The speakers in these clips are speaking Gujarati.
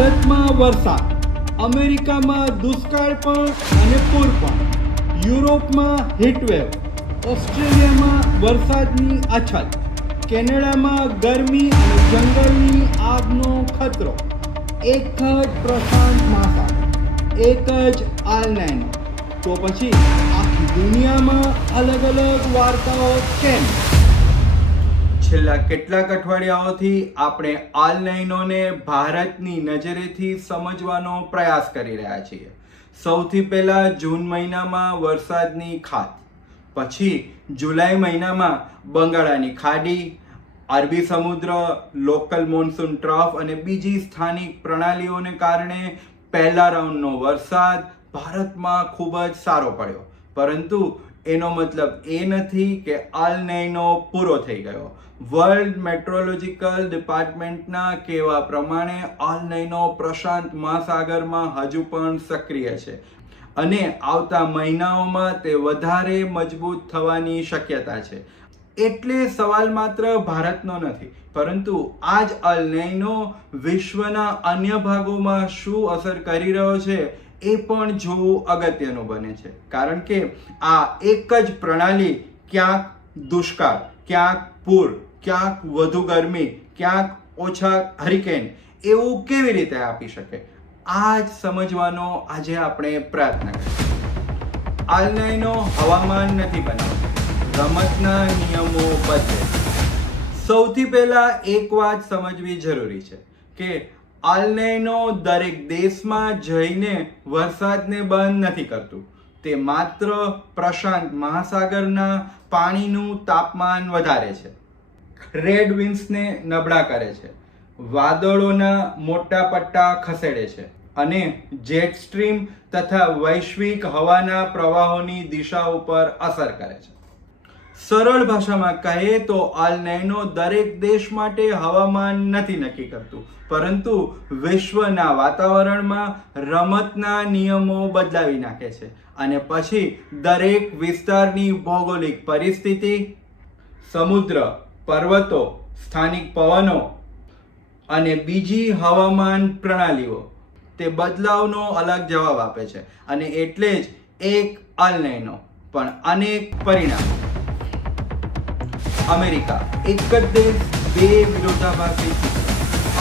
ભારતમાં વરસાદ, અમેરિકામાં દુષ્કાળ પણ અને પૂર પણ, યુરોપમાં હીટવેવ, ઓસ્ટ્રેલિયામાં વરસાદની અછત, કેનેડામાં ગરમી અને જંગલની આગનો ખતરો. એક જ પ્રશાંત મહાસાગર, એક જ આલ નૈનો. તો પછી આખી દુનિયામાં અલગ અલગ વાર્તાઓ કેમ? છેલ્લા કેટલાક અઠવાડિયાઓથી આપણે આલ નૈનોને ભારતની નજરેથી સમજવાનો પ્રયાસ કરી રહ્યા છીએ. સૌથી પહેલા જૂન મહિનામાં વરસાદની ખાત, પછી જુલાઈ મહિનામાં બંગાળાની ખાડી, અરબી સમુદ્ર, લોકલ મોન્સૂન ટ્રફ અને બીજી સ્થાનિક પ્રણાલીઓને કારણે પહેલા રાઉન્ડનો વરસાદ ભારતમાં ખૂબ જ સારો પડ્યો. પરંતુ એનો મતલબ એ નથી કે આલ નૈનો પૂરો થઈ ગયો. વર્લ્ડ મેટ્રોલોજીકલ ડિપાર્ટમેન્ટના કહેવા પ્રમાણે આલ નૈનો પ્રશાંત મહાસાગરમાં હજુ પણ સક્રિય છે અને આવતા મહિનાઓમાં તે વધારે મજબૂત થવાની શક્યતા છે. એટલે સવાલ માત્ર ભારતનો નથી, પરંતુ આ જ અલ નૈનો વિશ્વના અન્ય ભાગોમાં શું અસર કરી રહ્યો છે એ પણ જોવું અગત્યનું બને છે. કારણ કે આ એક જ પ્રણાલી ક્યાંક દુષ્કાળ, ક્યાંક પૂર, ક્યાંક વધુ ગરમી, ક્યાંક ઓછા હરિકેન એવું કેવી રીતે આપી શકે, આ જ સમજવાનો આજે આપણે પ્રયત્ન કરીએ. આલ નૈનો હવામાન નથી બનાવતો, રમતના નિયમો બદલે. સૌથી પહેલા એક વાત સમજવી જરૂરી છે કે આલ નૈનો દરેક દેશમાં જઈને વરસાદને બંધ નથી કરતું. તે માત્ર પ્રશાંત મહાસાગરના પાણીનું તાપમાન વધારે છે, રેડ વિન્ડ્સને નબળા કરે છે, વાદળોના મોટા પટ્ટા ખસેડે છે અને જેટ સ્ટ્રીમ તથા વૈશ્વિક હવાના પ્રવાહોની દિશા ઉપર અસર કરે છે. સરળ ભાષામાં કહીએ તો આલ નૈનો દરેક દેશ માટે હવામાન નથી નક્કી કરતું, પરંતુ વિશ્વના વાતાવરણમાં રમતના નિયમો બદલાવી નાખે છે. અને પછી દરેક વિસ્તારની ભૌગોલિક પરિસ્થિતિ, સમુદ્ર, પર્વતો, સ્થાનિક પવનો અને બીજી હવામાન પ્રણાલીઓ તે બદલાવનો અલગ જવાબ આપે છે. અને એટલે જ એક આલ નૈનો પણ અનેક પરિણામો. અમેરિકા, એક જ દેશ, બે વિરોધાભાસી ચિત્રો.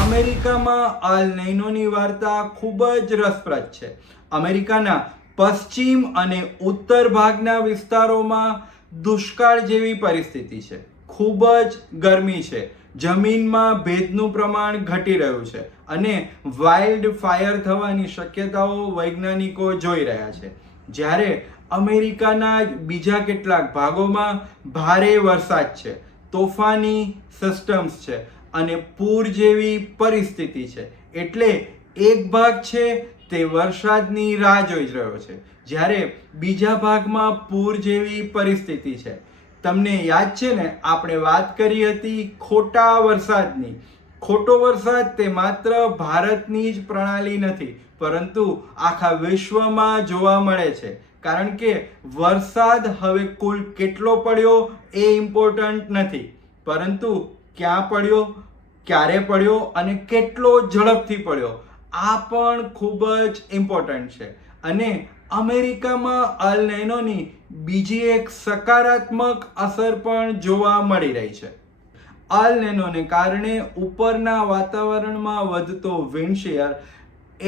અમેરિકામાં આલ નૈનોની વાર્તા ખૂબ જ રસપ્રદ છે. અમેરિકાના પશ્ચિમ અને ઉત્તર ભાગના વિસ્તારોમાં દુષ્કાળ જેવી પરિસ્થિતિ છે. ખૂબ જ ગરમી છે, જમીનમાં ભેજનું પ્રમાણ ઘટી રહ્યું છે અને વાઇલ્ડ ફાયર થવાની શક્યતાઓ વૈજ્ઞાનિકો જોઈ રહ્યા છે. જ્યારે અમેરિકાના બીજા કેટલાક ભાગોમાં ભારે વરસાદ છે, તોફાની સિસ્ટમ્સ છે અને પૂર જેવી પરિસ્થિતિ છે. એટલે એક ભાગ છે તે વરસાદની રાહ જોઈ રહ્યો છે, જ્યારે બીજા ભાગમાં પૂર જેવી પરિસ્થિતિ છે. તમને યાદ છે ને, આપણે વાત કરી હતી ખોટા વરસાદની. ખોટો વરસાદ તે માત્ર ભારતની જ પ્રણાલી નથી, પરંતુ આખા વિશ્વમાં જોવા મળે છે. કારણ કે વરસાદ હવે કુલ કેટલો પડ્યો એ ઇમ્પોર્ટન્ટ નથી, પરંતુ ક્યાં પડ્યો, ક્યારે પડ્યો અને કેટલો ઝડપથી પડ્યો આ પણ ખૂબ જ ઇમ્પોર્ટન્ટ છે. અને અમેરિકામાં આલ નૈનોની બીજી એક સકારાત્મક અસર પણ જોવા મળી રહી છે. આલ નૈનોને કારણે ઉપરના વાતાવરણમાં વધતો વિન્ડ શીયર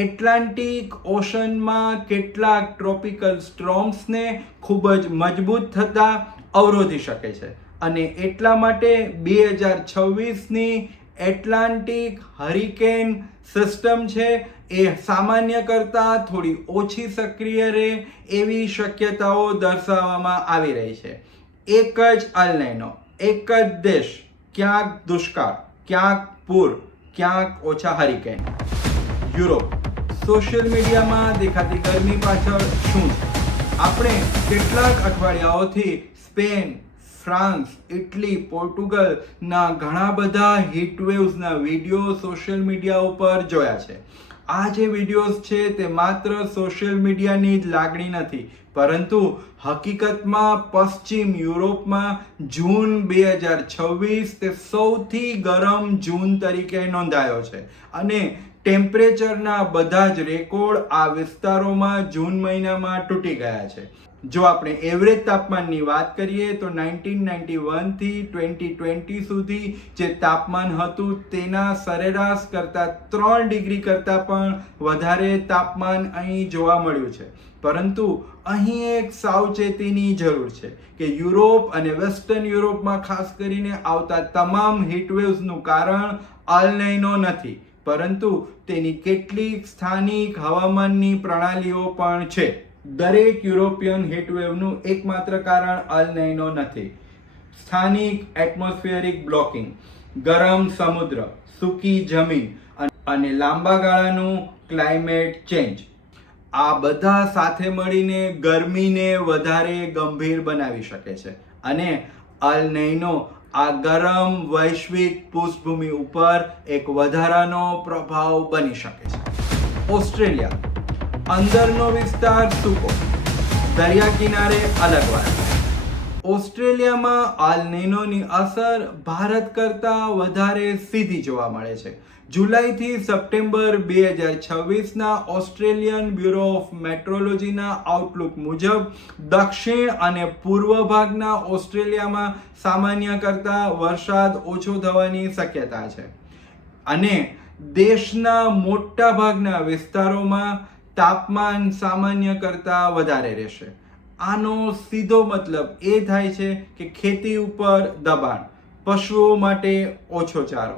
એટલાન્ટિક ઓશનમાં કેટલાક ટ્રોપિકલ સ્ટ્રોમ્સને ખૂબ જ મજબૂત થતા અવરોધી શકે છે. અને એટલા માટે 2026ની એટલાન્ટિક હરિકેન સિસ્ટમ છે એ સામાન્ય કરતાં થોડી ઓછી સક્રિય રહે એવી શક્યતાઓ દર્શાવવામાં આવી રહી છે. એક જ આલ નૈનો, એક જ દેશ, ક્યાંક દુષ્કાળ, ક્યાંક પૂર, ક્યાંક ઓછા હરિકેન. યુરોપ, સોશિયલ મીડિયામાં દેખાતી ગરમી પાછળ શું છે? આપણે કેટલાક અઠવાડિયાઓથી સ્પેન, ફ્રાન્સ, ઇટલી, પોર્ટુગલના ઘણા બધા હીટવેવ્સના વિડીયો સોશિયલ મીડિયા ઉપર જોયા છે. આ જે વિડીયોઝ છે તે માત્ર સોશિયલ મીડિયાની જ લાગણી નથી, પરંતુ હકીકતમાં પશ્ચિમ યુરોપમાં જૂન 2026 તે સૌથી ગરમ જૂન તરીકે નોંધાયો છે અને ટેમ્પરેચરના બધા જ રેકોર્ડ આ વિસ્તારોમાં જૂન મહિનામાં તૂટી ગયા છે. જો આપણે એવરેજ તાપમાનની વાત કરીએ તો 1991 થી 2020 સુધી જે તાપમાન હતું તેના સરેરાશ કરતાં 3 ડિગ્રી કરતાં પણ વધારે તાપમાન અહીં જોવા મળ્યું છે. પરંતુ અહીં એક સાવચેતીની જરૂર છે કે યુરોપ અને વેસ્ટર્ન યુરોપમાં ખાસ કરીને આવતા તમામ હીટવેવ્સનું કારણ અલ નૈનો નથી, પરંતુ તેની કેટલીક સ્થાનિક હવામાનની પ્રણાલીઓ પણ છે. દરેક યુરોપિયન હીટવેવનું એકમાત્ર કારણ અલ નૈનો નથી. સ્થાનિક એટમોસ્ફિયરિક બ્લોકિંગ, ગરમ સમુદ્ર, સૂકી જમીન અને લાંબા ગાળાનું ક્લાઇમેટ ચેન્જ, આ બધા સાથે મળીને ગરમીને વધારે ગંભીર બનાવી શકે છે અને અલ નૈનો આ ગરમ વૈશ્વિક પૃષ્ઠભૂમિ ઉપર એક વધારાનો પ્રભાવ બની શકે છે. ઓસ્ટ્રેલિયા અંદરનો વિસ્તાર સૂકો, દરિયા કિનારે અલગ વાત. ઓસ્ટ્રેલિયામાં અલ નૈનોની અસર ભારત કરતાં વધારે સીધી જોવા મળે છે. જુલાઈથી સપ્ટેમ્બર 2026ના ઓસ્ટ્રેલિયન બ્યુરો ઓફ મેટ્રોલોજીના આઉટલુક મુજબ દક્ષિણ અને પૂર્વ ભાગના ઓસ્ટ્રેલિયામાં સામાન્ય કરતાં વરસાદ ઓછો થવાની શક્યતા છે અને દેશના મોટા ભાગના વિસ્તારોમાં તાપમાન સામાન્ય કરતાં વધારે રહેશે. આનો સીધો મતલબ એ થાય છે કે ખેતી ઉપર દબાણ, પશુઓ માટે ઓછો ચારો,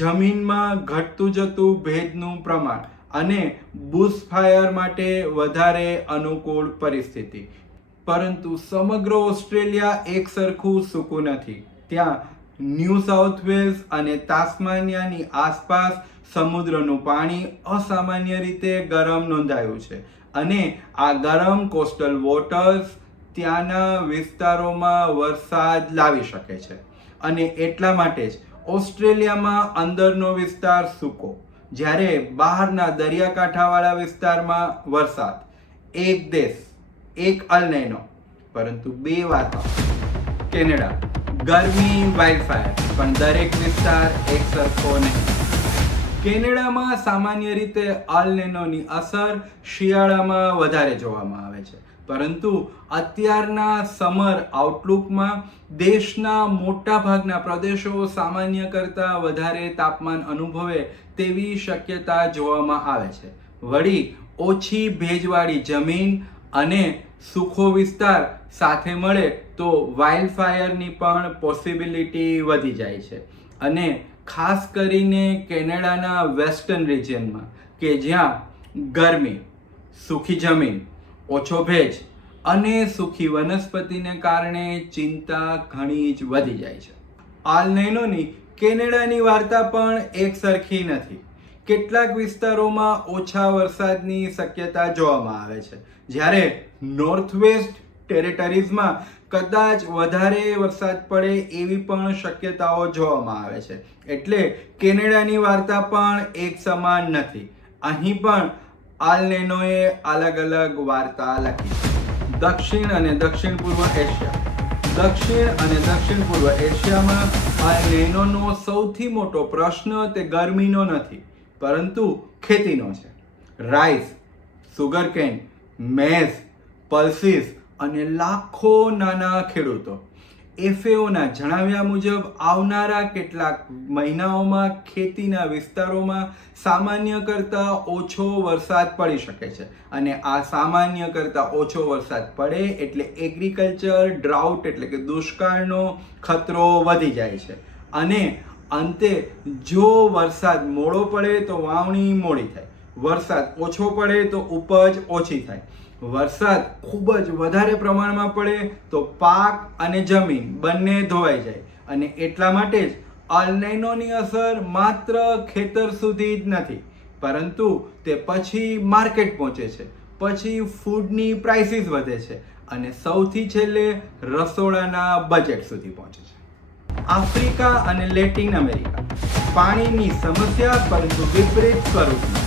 જમીનમાં ઘટતું જતું ભેજનું પ્રમાણ અને બુશફાયર માટે વધારે અનુકૂળ પરિસ્થિતિ. પરંતુ સમગ્ર ઓસ્ટ્રેલિયા એક સરખું સૂકું નથી. ત્યાં ન્યૂ સાઉથ વેલ્સ અને તાસ્માનિયાની આસપાસ સમુદ્રનું પાણી અસામાન્ય રીતે ગરમ નોંધાયું છે અને આ ગરમ કોસ્ટલ વોટર્સ ત્યાંના વિસ્તારોમાં વરસાદ લાવી શકે છે અને એટલા માટે જ ઓસ્ટ્રેલિયામાં અંદરનો વિસ્તાર સૂકો, જ્યારે બહારના દરિયાકાંઠાવાળા વિસ્તારમાં વરસાદ. એક દેશ, એક અલ નૈનો, પરંતુ બે વાતો. કેનેડા ગરમી, વાઇલ્ડફાયર, પણ દરેક વિસ્તાર એક સરખો નહીં. કેનેડામાં સામાન્ય રીતે અલ નૈનોની અસર શિયાળામાં વધારે જોવામાં આવે છે, પરંતુ અત્યારના સમર આઉટલુકમાં દેશના મોટા ભાગના પ્રદેશો સામાન્ય કરતાં વધારે તાપમાન અનુભવે તેવી શક્યતા જોવામાં આવે છે. વળી ઓછી ભેજવાળી જમીન અને સૂકો વિસ્તાર સાથે મળે તો વાઇલ્ડફાયરની પણ પોસિબિલિટી વધી જાય છે અને ખાસ કરીને કેનેડાના વેસ્ટર્ન રિજિયનમાં કે જ્યાં ગરમી, સૂકી જમીન, ઓછો ભેજ અને સૂકી વનસ્પતિને કારણે ચિંતા ઘણી જ વધી જાય છે. અલ નૈનોની કેનેડાની વાર્તા પણ એક સરખી નથી. કેટલાક વિસ્તારોમાં ઓછા વરસાદની શક્યતા જોવામાં આવે છે, જ્યારે નોર્થ વેસ્ટ ટેરેટરીઝમાં કદાચ વધારે વરસાદ પડે એવી પણ શક્યતાઓ જોવામાં આવે છે. એટલે કેનેડાની વાર્તા પણ એક સમાન નથી. અહીં પણ અલ નૈનોએ અલગ અલગ વાર્તા લખી. દક્ષિણ અને દક્ષિણ પૂર્વ એશિયા. દક્ષિણ અને દક્ષિણ પૂર્વ એશિયામાં અલ નૈનોનો સૌથી મોટો પ્રશ્ન તે ગરમીનો નથી, પરંતુ ખેતીનો છે. રાઈસ, સુગરકેન, મેઝ, પલ્સીસ અને લાખો નાના ખેડૂતો. FAOના જણાવ્યા મુજબ આવનારા કેટલાક મહિનાઓમાં ખેતીના વિસ્તારોમાં સામાન્ય કરતાં ઓછો વરસાદ પડી શકે છે અને આ સામાન્ય કરતાં ઓછો વરસાદ પડે એટલે એગ્રીકલ્ચર ડ્રાઉટ એટલે કે દુષ્કાળનો ખતરો વધી જાય છે અને અંતે જો વરસાદ મોડો પડે તો વાવણી મોડી થાય, વરસાદ ઓછો પડે તો ઉપજ ઓછી થાય, વરસાદ ખૂબ જ વધારે પ્રમાણમાં પડે તો પાક અને જમીન બંને ધોવાઈ જાય અને એટલા માટે જ અલ નૈનોની અસર માત્ર ખેતર સુધી જ નથી, પરંતુ તે પછી માર્કેટ પહોંચે છે, પછી ફૂડની પ્રાઇસીસ વધે છે અને સૌથી છેલ્લે રસોડાના બજેટ સુધી પહોંચે છે. આફ્રિકા અને લેટિન અમેરિકા પાણીની સમસ્યા પરંતુ વિપરીત સ્વરૂપમાં.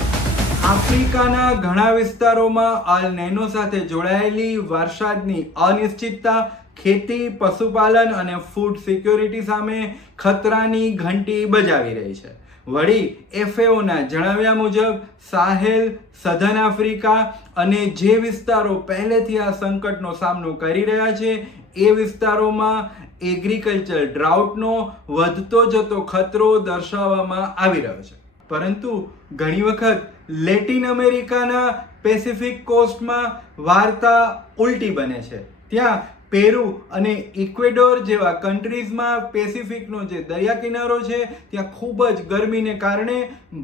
આફ્રિકાના ઘણા વિસ્તારોમાં અલ નૈનો સાથે જોડાયેલી વરસાદની અનિશ્ચિતતા ખેતી, પશુપાલન અને ફૂડ સિક્યોરિટી સામે ખતરાની ઘંટી બજાવી રહી છે. વળી FAOના જણાવ્યા મુજબ સાહેલ, સધન આફ્રિકા અને જે વિસ્તારો પહેલેથી આ સંકટનો સામનો કરી રહ્યા છે એ વિસ્તારોમાં એગ્રીકલ્ચર ડ્રાઉટનો વધતો જતો ખતરો દર્શાવવામાં આવી રહ્યો છે. પરંતુ ઘણી વખત લેટિન અમેરિકાના પેસિફિક કોસ્ટમાં વાર્તા ઉલટી બને છે. ત્યાં પેરુ અને ઇક્વેડોર જેવા કન્ટ્રીઝમાં પેસિફિકનો જે દરિયા કિનારો છે ત્યાં ખૂબ જ ગરમીને કારણે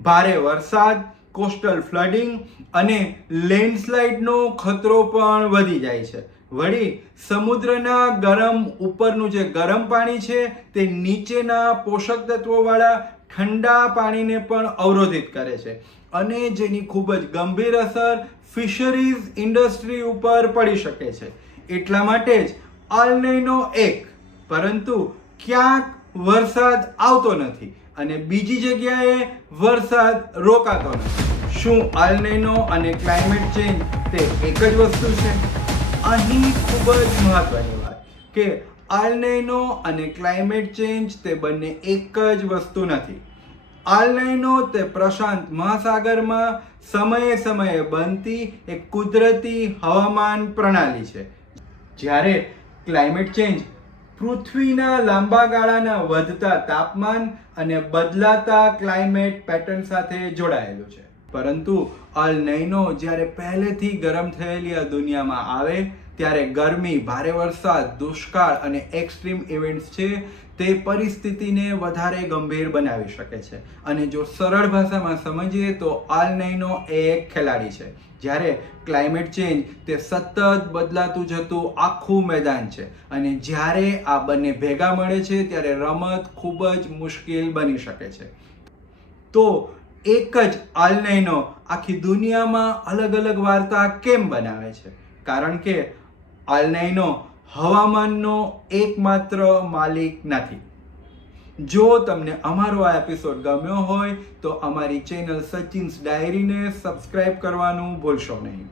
ભારે વરસાદ, કોસ્ટલ ફ્લડિંગ અને લેન્ડસ્લાઇડનો ખતરો પણ વધી જાય છે. વળી સમુદ્રના ગરમ ઉપરનું જે ગરમ પાણી છે તે નીચેના પોષક તત્વોવાળા ઠંડા પાણીને પણ અવરોધિત કરે છે અને જેની ખૂબ જ ગંભીર અસર ફિશરીઝ ઇન્ડસ્ટ્રી ઉપર પડી શકે છે. એટલા માટે જ અલ નૈનો એક, પરંતુ ક્યાંક વરસાદ આવતો નથી અને બીજી જગ્યાએ વરસાદ રોકાતો નથી. શું અલ નૈનો અને ક્લાઇમેટ ચેન્જ તે એક જ વસ્તુ છે? અહીં ખૂબ જ મહત્વની વાત કે અલ નૈનો અને ક્લાઇમેટ ચેન્જ તે બંને એક જ વસ્તુ નથી. અલ નૈનો તે પ્રશાંત મહાસાગરમાં સમયે સમયે બનતી એક કુદરતી હવામાન પ્રણાલી છે, જ્યારે ક્લાઇમેટ ચેન્જ પૃથ્વીના લાંબા ગાળાના વધતા તાપમાન અને બદલાતા ક્લાઇમેટ પેટર્ન સાથે જોડાયેલું છે. પરંતુ અલ નૈનો જ્યારે પહેલેથી ગરમ થયેલી આ દુનિયામાં આવે ત્યારે ગરમી, ભારે વરસાદ, દુષ્કાળ અને એક્સ્ટ્રીમ ઇવેન્ટ્સ છે તે પરિસ્થિતિને વધારે ગંભીર બનાવી શકે છે. અને જો સરળ ભાષામાં સમજીએ તો અલ નૈનો એ એક ખેલાડી છે, જ્યારે ક્લાઇમેટ ચેન્જ તે સતત બદલાતું જતું આખું મેદાન છે. અને જ્યારે આ બંને ભેગા મળે છે ત્યારે રમત ખૂબ જ મુશ્કેલ બની શકે છે. તો એક જ અલ નૈનો આખી દુનિયામાં અલગ અલગ વાર્તા કેમ બનાવે છે? કારણ કે અલ નૈનો હવામાનનો એકમાત્ર માલિક નથી. જો તમને અમારો આ એપિસોડ ગમ્યો હોય તો અમારી ચેનલ સચિન્સ ડાયરીને સબસ્ક્રાઇબ કરવાનું ભૂલશો નહીં.